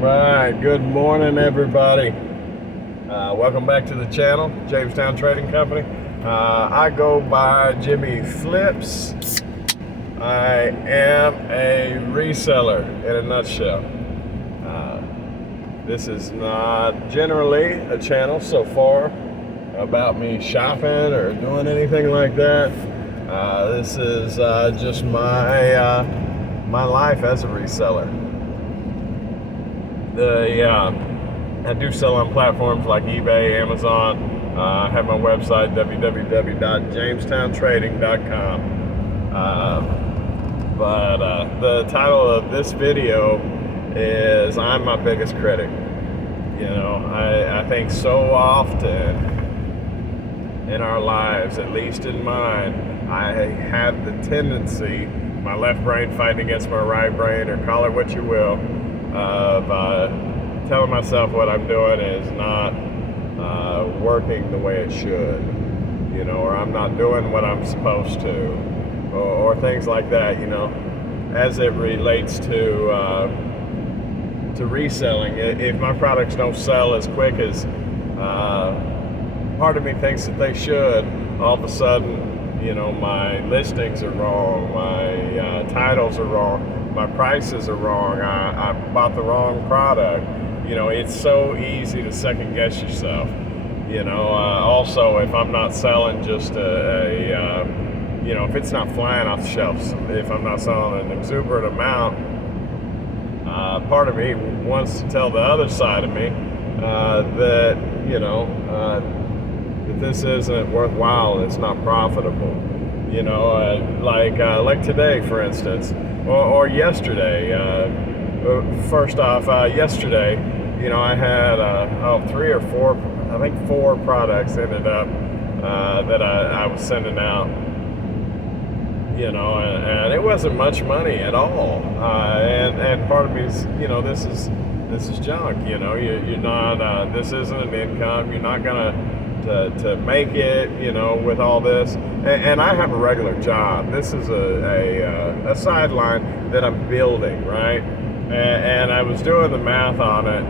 Right, good morning everybody. Welcome back to the channel, Jamestown Trading Company. I go by Jimmy Flips. I am a reseller in a nutshell. This is not generally a channel so far about me shopping or doing anything like that. This is just my life as a reseller. I do sell on platforms like eBay, Amazon. I have my website, www.jamestownTrading.com. But the title of this video is I'm My Biggest Critic. You know, I think so often in our lives, at least in mine, I have the tendency, my left brain fighting against my right brain, or call it what you will, of telling myself what I'm doing is not working the way it should, you know, or I'm not doing what I'm supposed to, or things like that, you know, as it relates to reselling. If my products don't sell as quick as part of me thinks that they should, all of a sudden, you know, my listings are wrong, my titles are wrong, my prices are wrong, I bought the wrong product. You know, it's so easy to second guess yourself. You know, also if I'm not selling just you know, if it's not flying off the shelves, if I'm not selling an exuberant amount, part of me wants to tell the other side of me that, you know, that this isn't worthwhile, it's not profitable. You know, like today, for instance, or yesterday. First off, yesterday, you know, I had three or four, I think four products ended up that I was sending out. You know, and it wasn't much money at all. And part of me is, you know, this is junk. You know, you're not. This isn't an income. You're not gonna to make it, you know, with all this. And I have a regular job. This is a sideline that I'm building, right? And I was doing the math on it,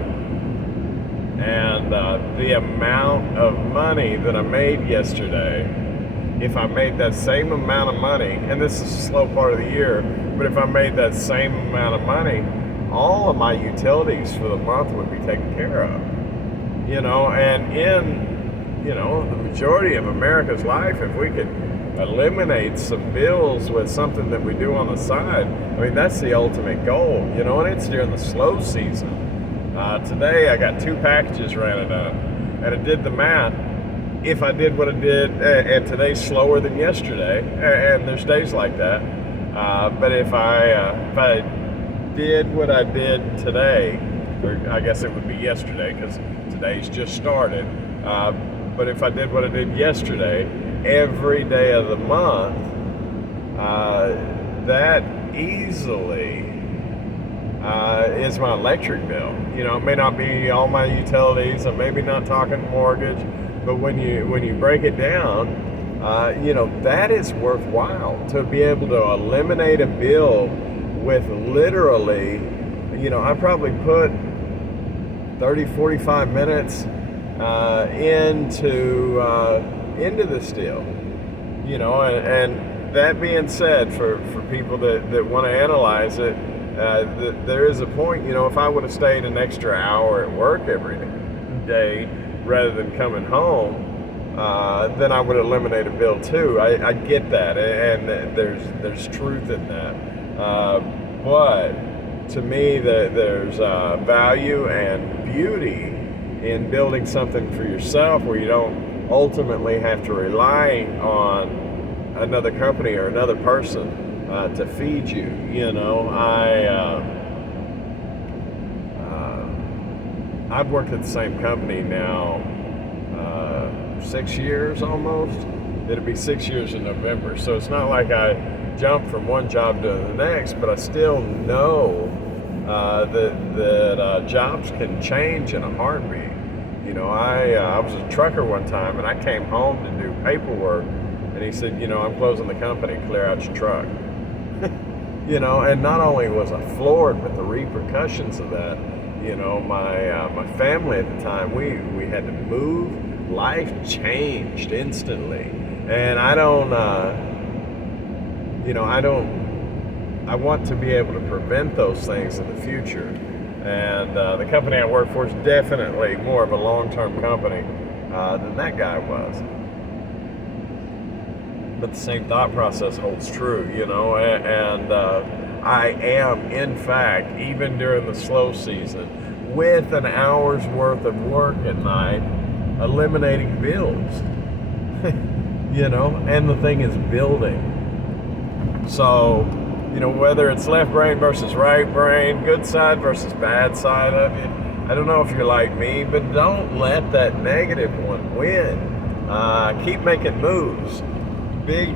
and the amount of money that I made yesterday, if I made that same amount of money, and this is a slow part of the year, but if I made that same amount of money, all of my utilities for the month would be taken care of. You know, and in, you know, the majority of America's life, if we could eliminate some bills with something that we do on the side, I mean, that's the ultimate goal, you know, and it's during the slow season. Today I got 2 packages ran up, and I did the math. If I did what I did, and today's slower than yesterday, and there's days like that, but if I did what I did today, or I guess it would be yesterday because today's just started, but if I did what I did yesterday, every day of the month, that easily is my electric bill. You know, it may not be all my utilities, I'm maybe not talking mortgage, but when you break it down, you know, that is worthwhile to be able to eliminate a bill with literally, you know, I probably put 30-45 minutes into this deal, you know, and that being said, for people that want to analyze it, there is a point, you know, if I would have stayed an extra hour at work every day rather than coming home, then I would eliminate a bill too. I get that, and there's truth in that, but to me, there's value and beauty in building something for yourself where you don't ultimately have to rely on another company or another person to feed you. You know, I've worked at the same company now 6 years almost. It'll be 6 years in November, so it's not like I jumped from one job to the next, but I still know that jobs can change in a heartbeat. You know, I was a trucker one time, and I came home to do paperwork, and he said, you know, I'm closing the company, clear out your truck. You know, and not only was I floored with the repercussions of that, You know, my family at the time, we had to move. Life changed instantly, and I don't, you know, I want to be able to prevent those things in the future. And the company I work for is definitely more of a long-term company than that guy was. But the same thought process holds true, you know, and I am, in fact, even during the slow season, with an hour's worth of work at night, eliminating bills, you know, and the thing is building. So, you know, whether it's left brain versus right brain, good side versus bad side of you, I don't know if you're like me, but don't let that negative one win. Keep making moves. Big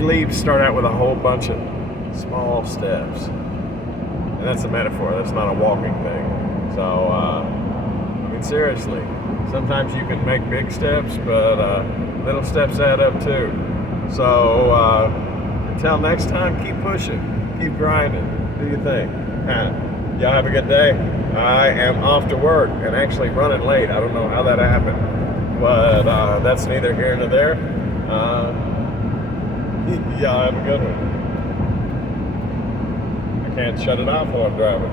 leaps start out with a whole bunch of small steps. And that's a metaphor, that's not a walking thing. So, I mean, seriously, sometimes you can make big steps, but little steps add up too. So, until next time, keep pushing, keep grinding, do your thing. Y'all have a good day. I am off to work and actually running late. I don't know how that happened, but that's neither here nor there. Y'all have a good one. I can't shut it off while I'm driving.